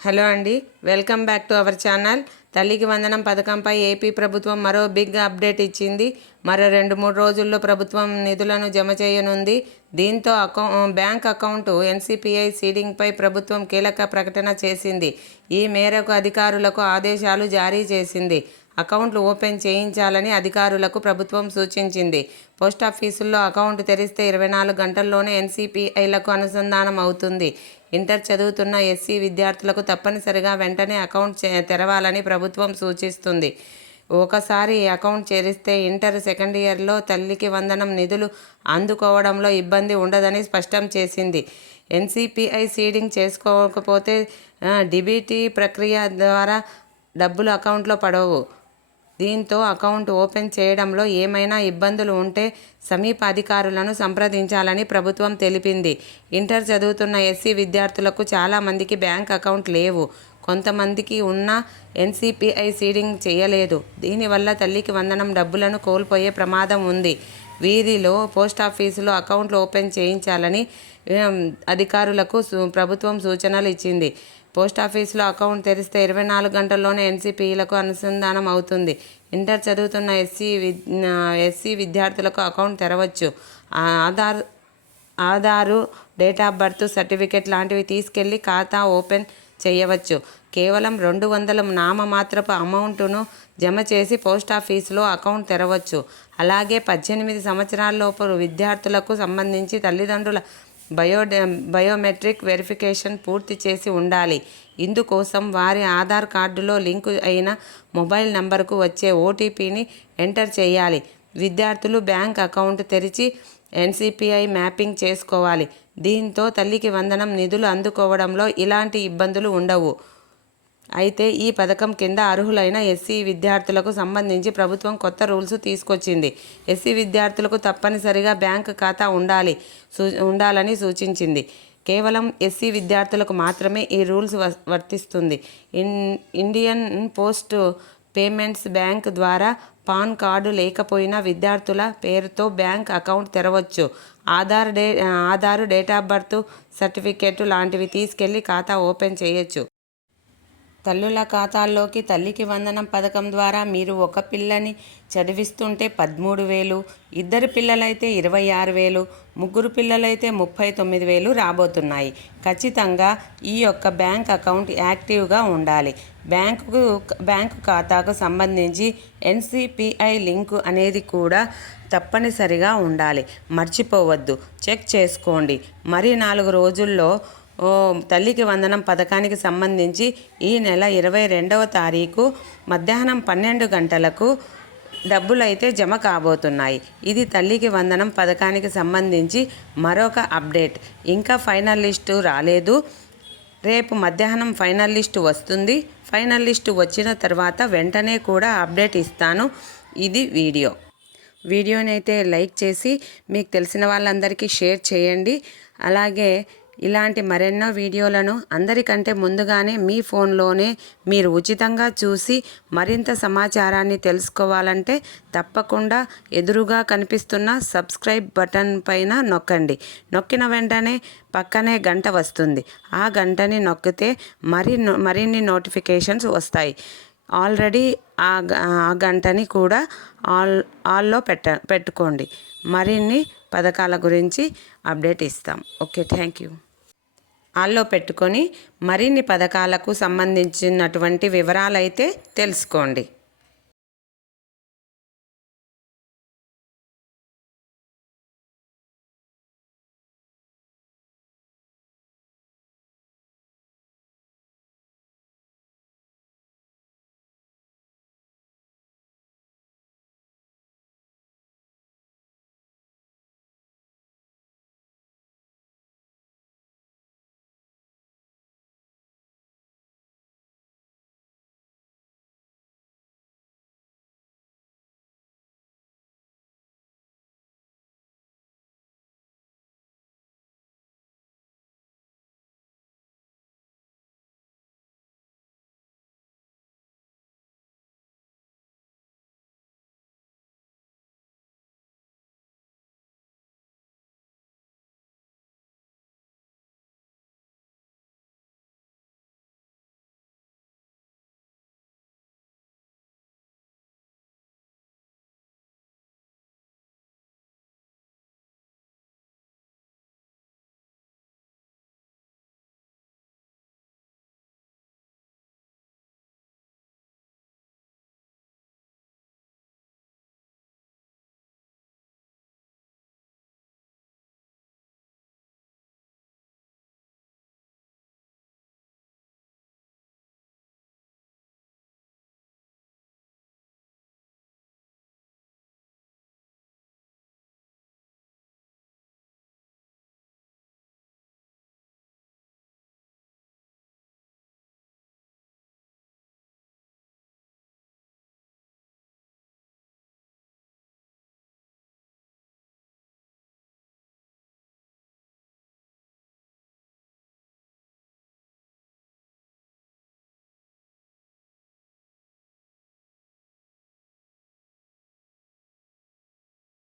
Hello అండి, welcome back to our channel. తల్లికి వందనం పథకంపై ఏపీ ప్రభుత్వం మరో బిగ్ అప్డేట్ ఇచ్చింది. మరో 2-3 రోజుల్లో ప్రభుత్వం నిధులను జమ చేయనుంది. దీంతో బ్యాంక్ అకౌంటు ఎన్సీపీఐ సీడింగ్పై ప్రభుత్వం కీలక ప్రకటన చేసింది. ఈ మేరకు అధికారులకు ఆదేశాలు జారీ చేసింది. అకౌంట్లు ఓపెన్ చేయించాలని అధికారులకు ప్రభుత్వం సూచించింది. పోస్టాఫీసుల్లో అకౌంట్ తెరిస్తే 24 గంటల్లోనే ఎన్సీపీఐలకు అనుసంధానం అవుతుంది. ఇంటర్ చదువుతున్న ఎస్సీ విద్యార్థులకు తప్పనిసరిగా వెంటనే అకౌంట్ తెరవాలని ప్రభుత్వం సూచిస్తుంది. ఒకసారి అకౌంట్ చేరిస్తే ఇంటర్ సెకండ్ ఇయర్లో తల్లికి వందనం నిధులు అందుకోవడంలో ఇబ్బంది ఉండదని స్పష్టం చేసింది. ఎన్సీపీఐ సీడింగ్ చేసుకోకపోతే డీబీటీ ప్రక్రియ ద్వారా డబ్బులు అకౌంట్లో పడవు. దీంతో అకౌంట్ ఓపెన్ చేయడంలో ఏమైనా ఇబ్బందులు ఉంటే సమీప అధికారులను సంప్రదించాలని ప్రభుత్వం తెలిపింది. ఇంటర్ చదువుతున్న ఎస్సీ విద్యార్థులకు చాలామందికి బ్యాంక్ అకౌంట్ లేవు. కొంతమందికి ఉన్న ఎన్సీపీఐ సీడింగ్ చేయలేదు. దీనివల్ల తల్లికి వందనం డబ్బులను కోల్పోయే ప్రమాదం ఉంది. వీరిలో పోస్టాఫీసులో అకౌంట్లు ఓపెన్ చేయించాలని అధికారులకు ప్రభుత్వం సూచనలు ఇచ్చింది. పోస్టాఫీసులో అకౌంట్ తెరిస్తే 24 గంటల్లోనే ఎన్సీపీలకు అనుసంధానం అవుతుంది. ఇంటర్ చదువుతున్న ఎస్సీ విద్యార్థులకు అకౌంట్ తెరవచ్చు. Aadhaar, date of birth certificate లాంటివి తీసుకెళ్లి ఖాతా ఓపెన్ చేయవచ్చు. కేవలం 200 నామమాత్రపు అమౌంట్ను జమ చేసి పోస్టాఫీసులో అకౌంట్ తెరవచ్చు. అలాగే 18 సంవత్సరాలలోపు విద్యార్థులకు సంబంధించి తల్లిదండ్రుల బయోమెట్రిక్ వెరిఫికేషన్ పూర్తి చేసి ఉండాలి. ఇందుకోసం వారి ఆధార్ కార్డులో లింకు అయిన మొబైల్ నంబర్కు వచ్చే ఓటీపీని ఎంటర్ చేయాలి. విద్యార్థులు బ్యాంక్ అకౌంట్ తెరిచి ఎన్సీపీఐ మ్యాపింగ్ చేసుకోవాలి. దీంతో తల్లికి వందనం నిధులు అందుకోవడంలో ఇలాంటి ఇబ్బందులు ఉండవు. అయితే ఈ పథకం కింద అర్హులైన ఎస్సీ విద్యార్థులకు సంబంధించి ప్రభుత్వం కొత్త రూల్స్ తీసుకొచ్చింది. ఎస్సీ విద్యార్థులకు తప్పనిసరిగా బ్యాంక్ ఖాతా ఉండాలని సూచించింది. కేవలం ఎస్సీ విద్యార్థులకు మాత్రమే ఈ రూల్స్ వర్తిస్తుంది. ఇండియన్ పోస్ట్ పేమెంట్స్ బ్యాంక్ ద్వారా పాన్ కార్డు లేకపోయినా విద్యార్థుల పేరుతో బ్యాంక్ అకౌంట్ తెరవచ్చు. Aadhaar, date of birth certificate లాంటివి తీసుకెళ్లి ఖాతా ఓపెన్ చేయొచ్చు. తల్లుల ఖాతాల్లోకి తల్లికి వందనం పథకం ద్వారా మీరు ఒక పిల్లని చదివిస్తుంటే 13,000, ఇద్దరు పిల్లలైతే 26,000, ముగ్గురు పిల్లలైతే 39,000 రాబోతున్నాయి. ఖచ్చితంగా ఈ యొక్క బ్యాంక్ అకౌంట్ యాక్టివ్గా ఉండాలి. బ్యాంకు ఖాతాకు సంబంధించి ఎన్సీపీఐ లింకు అనేది కూడా తప్పనిసరిగా ఉండాలి. మర్చిపోవద్దు, చెక్ చేసుకోండి. మరి 4 రోజుల్లో తల్లికి వందనం పథకానికి సంబంధించి ఈ నెల 22వ తారీఖు మధ్యాహ్నం 12 గంటలకు డబ్బులైతే జమ కాబోతున్నాయి. ఇది తల్లికి వందనం పథకానికి సంబంధించి మరొక అప్డేట్. ఇంకా ఫైనల్ లిస్టు రాలేదు. రేపు మధ్యాహ్నం ఫైనల్ లిస్టు వస్తుంది. ఫైనల్ లిస్టు వచ్చిన తర్వాత వెంటనే కూడా అప్డేట్ ఇస్తాను. ఇది వీడియోని అయితే లైక్ చేసి మీకు తెలిసిన వాళ్ళందరికీ షేర్ చేయండి. అలాగే ఇలాంటి మరెన్నో వీడియోలను అందరికంటే ముందుగానే మీ ఫోన్లోనే మీరు ఉచితంగా చూసి మరింత సమాచారాన్ని తెలుసుకోవాలంటే తప్పకుండా ఎదురుగా కనిపిస్తున్న సబ్స్క్రైబ్ బటన్ పైన నొక్కండి. నొక్కిన వెంటనే పక్కనే గంట వస్తుంది. ఆ గంటని నొక్కితే మరిన్ని నోటిఫికేషన్స్ వస్తాయి. ఆల్రెడీ ఆ గంటని కూడా ఆల్లో పెట్టుకోండి. మరిన్ని పథకాల గురించి అప్డేట్ ఇస్తాం. Okay, thank you. ఆల్లో పెట్టుకొని మరిన్ని పథకాలకు సంబంధించినటువంటి వివరాలైతే తెలుసుకోండి.